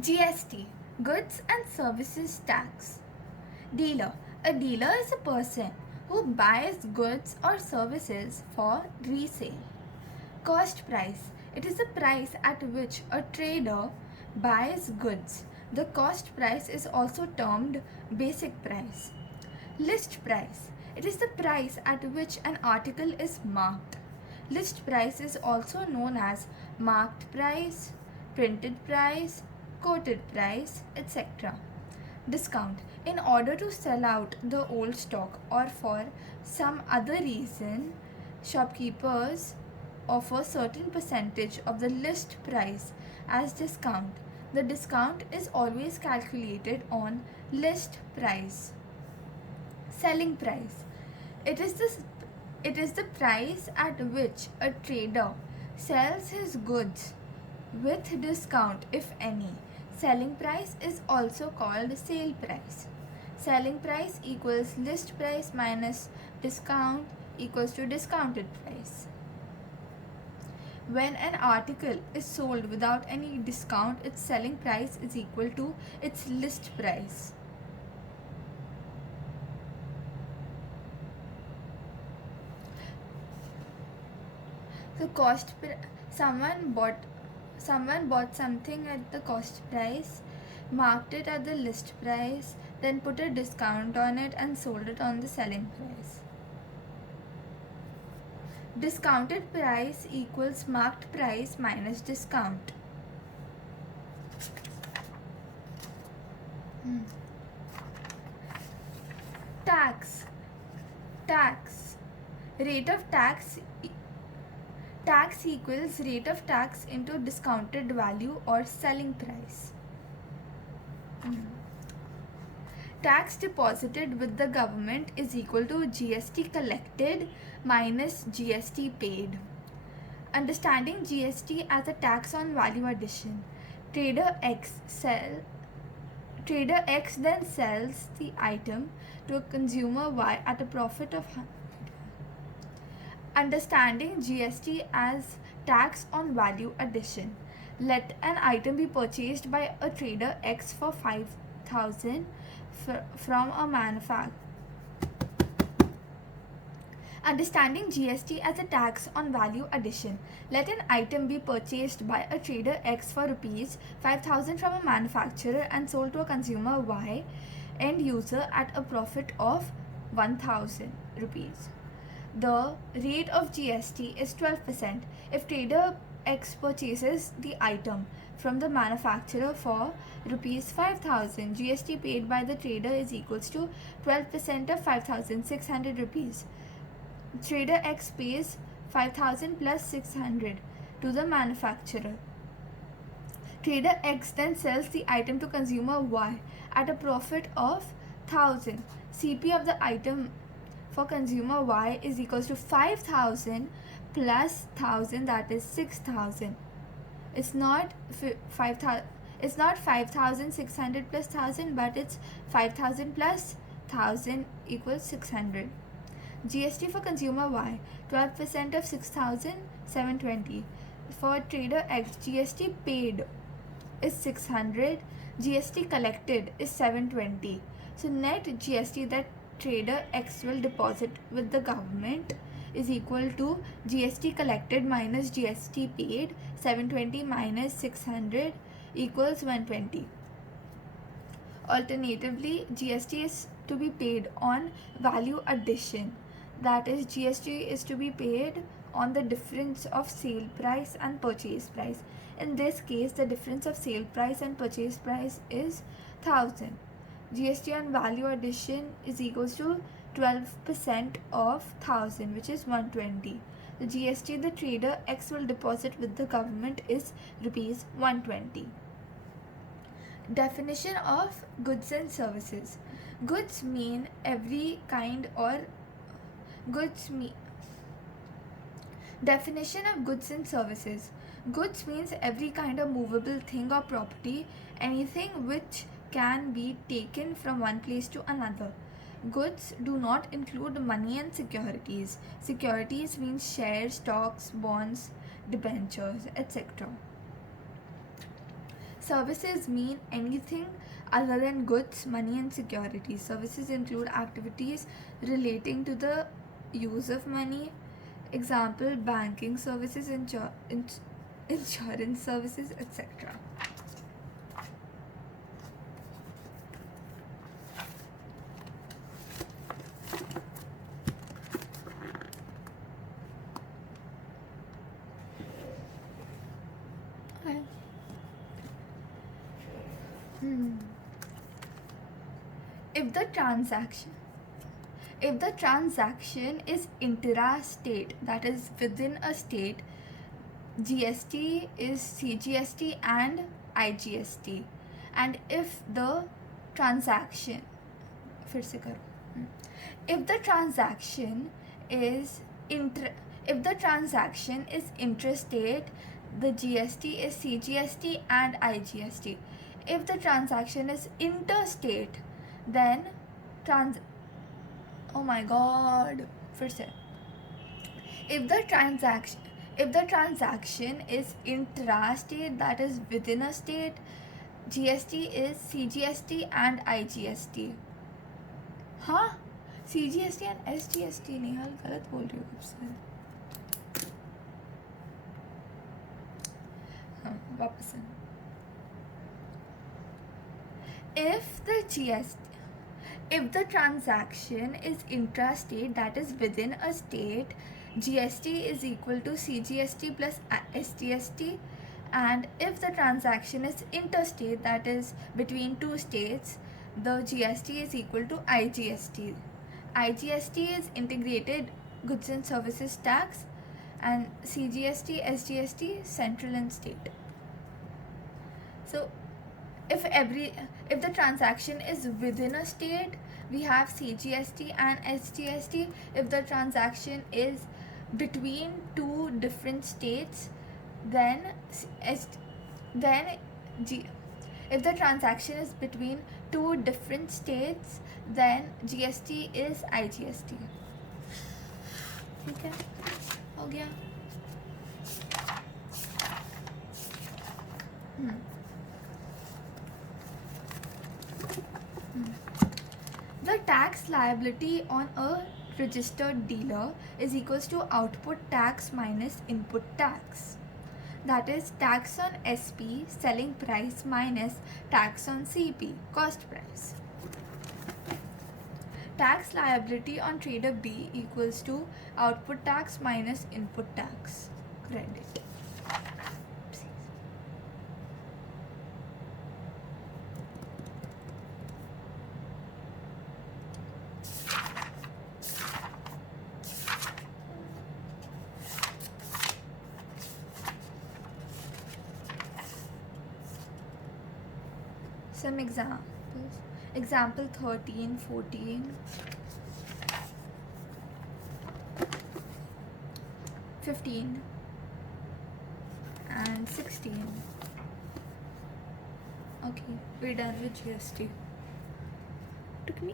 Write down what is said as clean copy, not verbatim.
GST, Goods and Services Tax. Dealer. A dealer is a person who buys goods or services for resale. Cost price. It is the price at which a trader buys goods. The cost price is also termed basic price. List price. It is the price at which an article is marked. List price is also known as marked price, printed price, quoted price, etc. Discount. In order to sell out the old stock or for some other reason, shopkeepers offer certain percentage of the list price as discount. The discount is always calculated on list price. Selling price. It is the price at which a trader sells his goods with discount, if any. Selling price is also called sale price. Selling price equals list price minus discount equals to discounted price. When an article is sold without any discount, its selling price is equal to its list price. So someone bought something at the cost price, marked it at the list price, then put a discount on it and sold it on the selling price. Discounted price equals marked price minus discount. Tax. Rate of tax equals rate of tax into discounted value or selling price. Tax deposited with the government is equal to GST collected minus GST paid. Understanding GST as a tax on value addition. Trader X then sells the item to a consumer Y at a profit of 100. Understanding GST as tax on value addition. Let an item be purchased by a trader X for 5,000 from a manufacturer. Understanding GST as a tax on value addition. Let an item be purchased by a trader X for rupees 5,000 from a manufacturer and sold to a consumer Y, end user, at a profit of 1,000 rupees. The rate of GST is 12%. If trader X purchases the item from the manufacturer for rupees 5,000, GST paid by the trader is equals to 12% of 5,600 rupees. Trader X pays 5,000 plus 600 to the manufacturer. Trader X then sells the item to consumer Y at a profit of 1,000. CP of the item for consumer Y is equals to 5,000 plus 1,000, that is 6,000. It's not 5,000. It's not 5,600 plus 1,000, but it's 5,000 plus 1,000 equals 600. GST for consumer Y, 12% of 6,000, 720. For trader X, GST paid is 600, GST collected is 720. So net GST that trader X will deposit with the government is equal to GST collected minus GST paid, 720 minus 600 equals 120. Alternatively, GST is to be paid on value addition. That is, GST is to be paid on the difference of sale price and purchase price. In this case, the difference of sale price and purchase price is 1,000. GST on value addition is equals to 12% of 1,000, which is 120. The GST the trader X will deposit with the government is rupees 120. Definition of goods and services. Goods mean every kind or goods mean. Definition of goods and services. Goods means every kind of movable thing or property, anything which can be taken from one place to another. Goods do not include money and securities. Securities means shares, stocks, bonds, debentures, etc. Services mean anything other than goods, money, and securities. Services include activities relating to the use of money. Example: banking services, insurance services, etc. Okay. If the transaction is intra-state, that is within a state, GST is CGST and IGST. And if the transaction फिर से करो if the transaction is intrastate, the GST is CGST and IGST. If the transaction is interstate, then oh my god, फिर से if the transaction is intrastate, that is within a state, GST is CGST and IGST. हाँ, CGST and SGST Nehal गलत बोल रही हूँ कब से. हाँ, वापस से. If the transaction is intrastate, that is within a state, GST is equal to CGST plus SGST. And if the transaction is interstate, that is between two states, the GST is equal to IGST. IGST is integrated goods and services tax, and CGST, SGST, central and state. So if the transaction is within a state, we have CGST and SGST. If the transaction is between two different states, then if the transaction is between two different states, then GST is IGST. ठीक है, हो गया. The tax liability on a registered dealer is equals to output tax minus input tax. That is tax on SP, selling price, minus tax on CP, cost price. Tax liability on trader B equals to output tax minus input tax, credit. Some examples. Example 13, 14, 15 and 16. Okay, we're done with GST. Took me